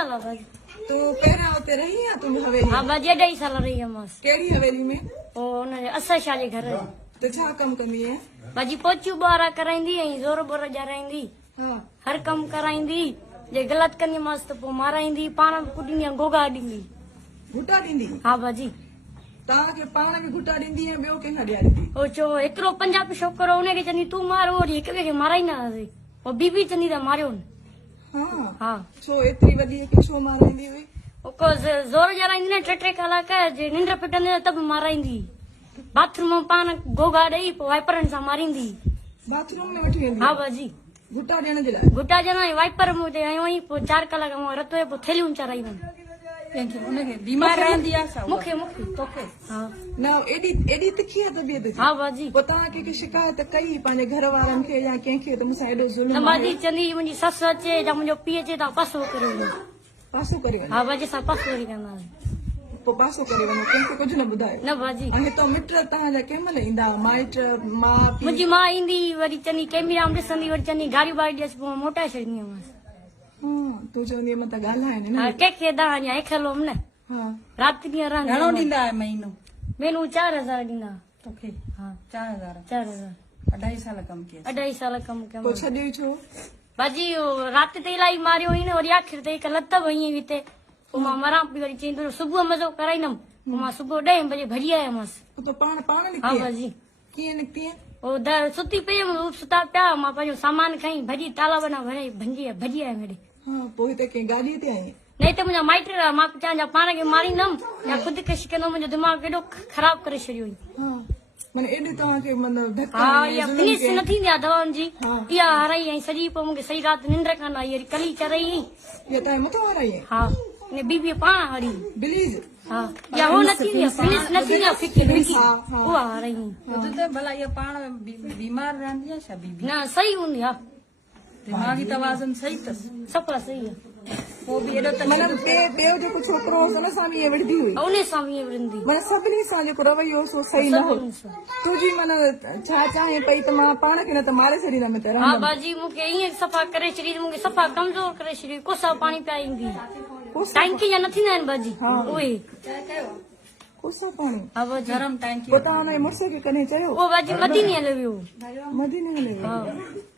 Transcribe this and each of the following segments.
साल बाजी तू पहिरियां उते रही आहे तुंहिंजी हवेली हाँ बाजी 2.5 साल रही हुअमि कहिड़ी हवेली में ओ उन असा शाह जे घर त छा कमु कंदी आहे बाजी पोचू ॿारा कराईंदी ऐं ज़ोर बोर ॼाराईंदी हा हर कमु कराईंदी जे ग़लति कंदीमांसि त पोइ माराईंदी पाण बि कुटींदी गोगा ॾींदी घुटा ॾींदी हाँ बाजी तव्हांखे पाण खे घुटा ॾींदी ऐं ॿियो कंहिंखां ॾियारींदी ओ चो हिकिड़ो पंजाबी छोकिरो उनखे चवंदी तूं मार वरी हिक ॿिए खे माराईंदा हुआसीं पोइ बीबी चवंदी त मारियो न हा हा छो एतिरी वॾी खे छो माराईंदी हुई को ज़ोर ॼाराईंदी न 3 कलाक जे निंड फिटंदी त बि माराईंदी बाथरूम में पाण गोगा ॾेई पोइ वाइपरनि सां मारींदी बाथरूम में वठी वेंदी हा बाजी घुटा ॾियण जे लाइ घुटा ॼणा वाइपर में उते आयो आई पोइ 4 कलाक मां रतो पोइ थैलियूं चराई बीमार रहंदी आहे छा मूंखे मूंखे तोखे हा न एॾी तिखी आहे तबियत जी हा बाजी पोइ तव्हां कंहिंखे शिकायत कई पंहिंजे घर वारनि खे या कंहिंखे त मूंसां एॾो न ज़ुल्म बाजी चवंदी मुंहिंजी ससु अचे या मुंहिंजो पीउ अचे त पासो करे वञो पासो करे वञो हा बाजी असां पासो वरी कंदासीं पोइ पासो करे वञो कंहिंखे कुझु न ॿुधायो न बाजी ऐं हितां मिट तव्हांजा कंहिं महिल ईंदा माइट माउ पीउ मुंहिंजी मां ईंदी वरी चवंदी कैमरा में ॾिसंदी वरी चवंदी गाड़ी वाड़ी ॾियसि पोइ मोटाए छॾींदी हुअमि हा तूं चवंदी मत ॻाल्हाइनि न हा कंहिंखे दा अञा हेखलो न हा राति ॾींहुं घणो रहंदी ॾींदा आहे महीनो मेनू 4000 ॾींदा तोखे हा 4000 4000 2.5 साल कम कया 2.5 साल कमु कयो पोइ छॾियो छो बाजी राति ते इलाही मारियो हुई न वरी आख़िर ते हिकु लत बि हईं हिते पोइ मां मरां पई वरी चईं सुबुह मज़ो कराईंदमि पोइ मां सुबुह 10 बजे भॼी आयमि तो पाण हा निकिती बाजी कीअं निकिती आहे ओ सुती पई हुयमि सुता पिया मां पंहिंजो सामान खई भॼी ताला बना भॼी आयमि हेॾे हा पोइ हिते कंहिं गाॾीअ ते आई नहीं तो मुंहिंजा माइट मां चवां पाण खे मारींदमि या ख़ुदि कशि कंदमि मुंहिंजो दिमाग़ एॾो ख़राब करे छॾियो हुई हा माने एॾी तव्हांखे मतिलबु धक्का हा ॾिनी, इहा ज़ुल्म फिनिश कयईं। न थींदी आहे दवाउनि जी हा। इहा हराई ऐं सॼी पोइ मूंखे सॼी राति निंड कान आई वरी कली चरई इहा तव्हां मथां वाराई आहे हा ने बीबी पाण हरी बिलीज हा या हो न थींदी आहे फिनिश न थींदी आहे फिकी फिकी हा, हा। उहा हराई ॿुध त भला इहा पाण बीमार रहंदी आहे छा बीबी न सही हूंदी आहे दिमाग़ी तवाज़ुन सही अथसि सफ़ा सही आहे पोइ बि एॾो माना तकलीफ़ ॿियो जेको छोकिरो हो हुन सां बि इहा विढ़दी हुई उन सां बि ईअं विढ़ंदी माना सभिनी सां जेको रवैयो सो सही न हो सभिनी सां। तुंहिंजी माना छा चाहे पई त मां पाण खे न त मारे छॾींदमि हिते हा रहंदमि बाजी मूंखे ईअं सफ़ा करे छॾी मूंखे सफ़ा कमज़ोर करे छॾी कोसा पाणी पियाईंदी कोसा टंकी जा न थींदा आहिनि बाजी हा। उहे कोसा पाणी हा बाजी गरम टैंकी पोइ तव्हां हुनजे मुड़ुस खे कॾहिं चयो उहो बाजी मदीने हलियो वियो मदीने हले हा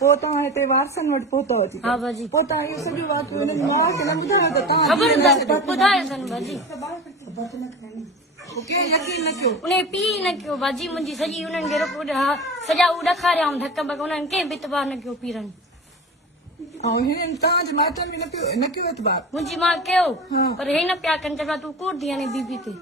पोइ तव्हां हिते वारसनि वटि पहुता अची हा बाजी पोइ तव्हां इहो सॼो वाक़ियो हुनजी माउ खे न ॿुधायो त तव्हां ख़बर धीअ लाइ न ॿुधायो अथनि बाजी पोइ कंहिं यकीन न कयो उन पीउ न कयो बाजी मुंहिंजी सॼी उन्हनि खे सॼा ॾखारिया धक बक उन्हनि कंहिं बि इतबार न कयो पीरनि ऐं हिननि तव्हांजे माइटनि बि न कयो एतबार मुंहिंजी मां कयो हा। पर हे न पिया कनि चवंदा तूं कोट थी हाणे बीबी ते